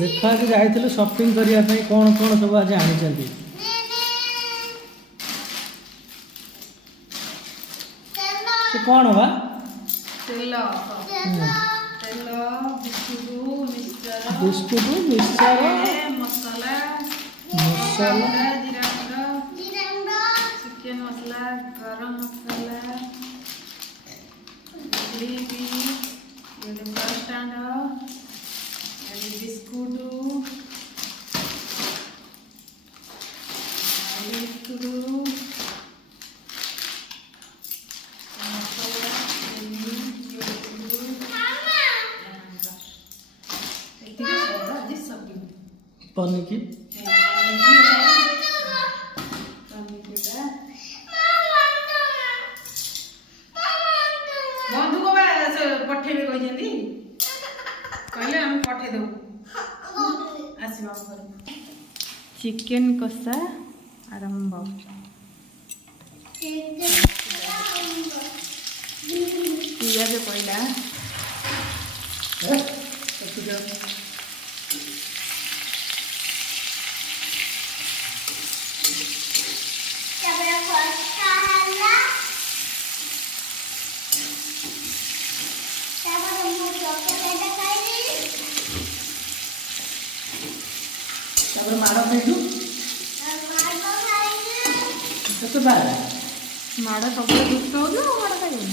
देखा कि जाइथिलु शॉपिंग करिया पे कौन कौन सब आज आनी चंदी से कौन बा तेल तेल बिस्कुट मिक्सचर मसाला मसाला जीरा गुंड चिकन मसाला गरम मसाला ये बस स्टैंड बिस्कुट पन्नी की बंधु को पठेबे कहते कहले हम पठे देबू आसवा घर चिकन कषा आरंभ पियाज पड़ा माड़ खाइलु केते बार माड़ सब दुष्ट हो माड़ खाइबू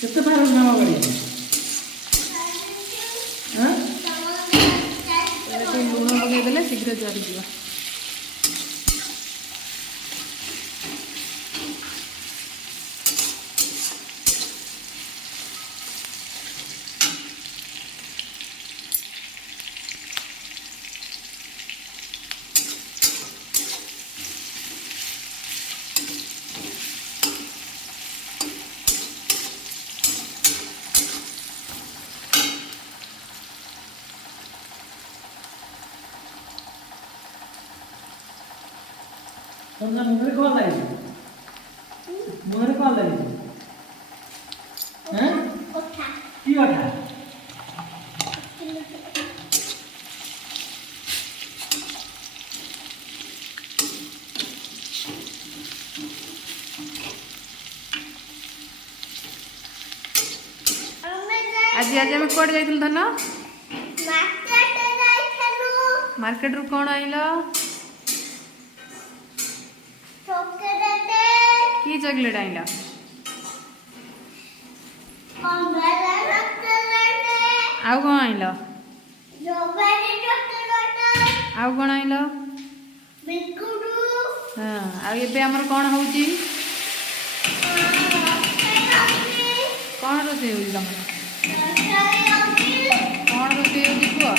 केते बार नाम बड़ी हां लुण पकईदेले शीघ्र जरी जा तुमने मुझे कौन लाई मुझे कौन लाई हैं कोठा की ओठा आज आज आम कौट जाइल धन मार्केट रू कौन आइल की चॉकलेट आइल आउ कौन आइल आउ कौन आइल हाँ आउ एबे हमर कौन होउची कौन रोसे होउची तमर कौन रोसे होउची कुआ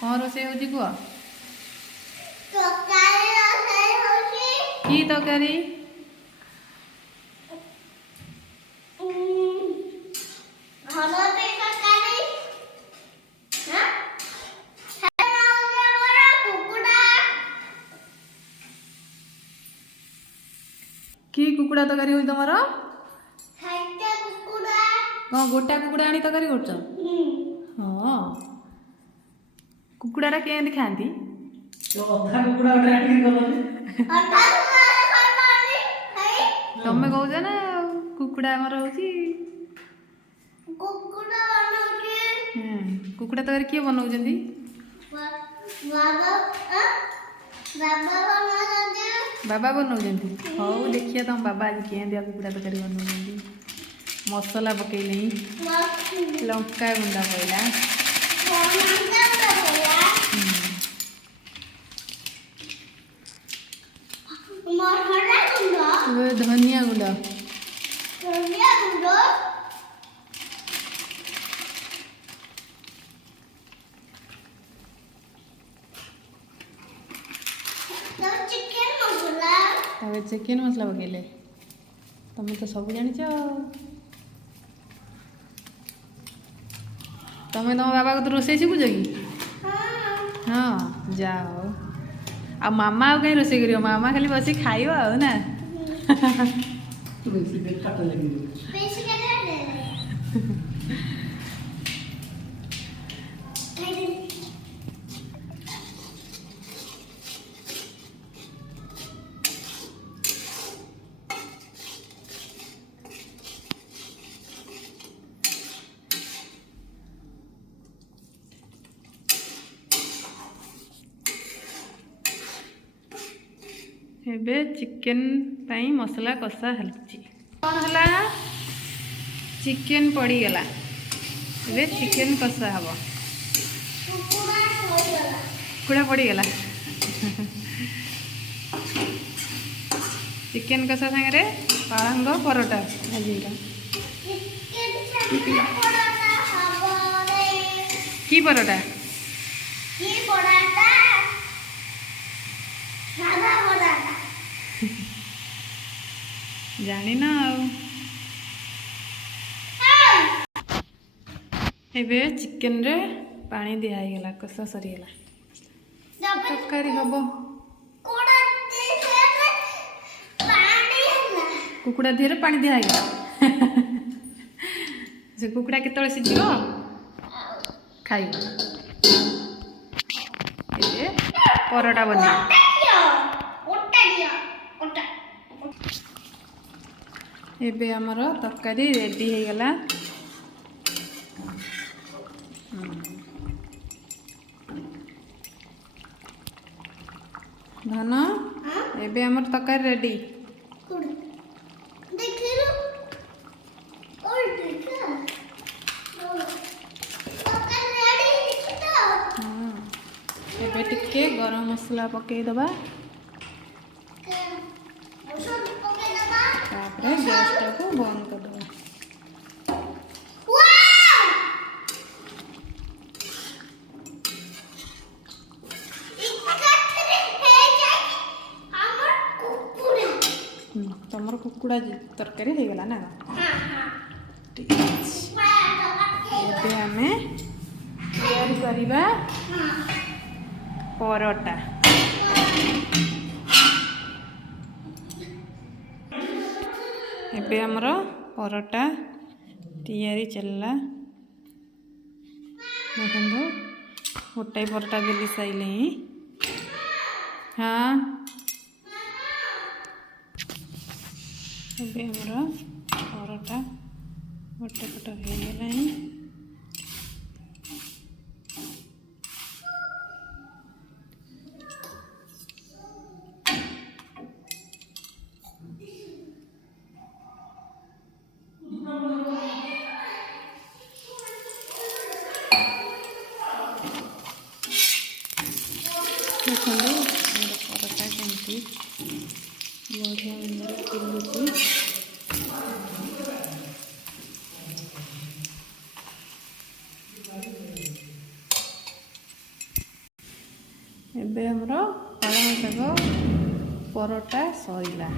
कौन रोसे होउची कुआ की तकारी की कुकुड़ा तकारी होई तमर कौन गोटा कुकुड़ा आनी तकारी करछ हाँ कुकुड़ा केंदी खाती तो अधा कुकुड़ा उठा आटी गलनी तमे कहूछ ना कुकुड़ा आमर होची कुकुड़ा तकारी किए बनाउछन्ती बाबा बनाउछन्ती हौ देखिए तुम बाबा आज केंदिया कुकुड़ा तकारी बनाउछन्ती मसला पकेइले लंका गुंडा पइला धनिया गुंडा चिकेन मसला पकेले तुम तो सब जान तुम तुम बाबा को तो रोसे शिखुच कि हाँ जाओ आ मामा आ कहीं रोसे कर मामा खाली बस खाइब आ ना एबे चिकेन पाई मसला कषा हेल्ची कौन हला चिकेन पड़ी गला एबे चिकेन कषा हबो कुड़ा पड़ी गला चिकेन कषा संगे पालंग परोटा आजिका की परोटा जानी ना एबे चिकेन रे पानी दिया गला कषा सरीगला तरकारी हम कुकुड़ा देह पानी दिया गला से कुकुड़ा केतळे सिझिबो खाइब एबे परोटा बना एबे हमर तरकारी रेडी हो गला धन एबे हमर तरकारी रेडी एबे टिके गरम मसला पकई दबा तापरे गैस टाको बंद कर दबा तमर कुकुड़ा तरकारी हो गला ना ठीक है आमे तैयारी करिबा परोटा एबे हमर परोटा तैयारी चलला देखो गोटाई परोटा बेली साइले हाँ एबे हमर परोटा गोटे पट हो गला देखो मेरे परोटा केमती बढ़िया मेरे फुलुची एबे हमरो पालंग शाग परोटा सरीला।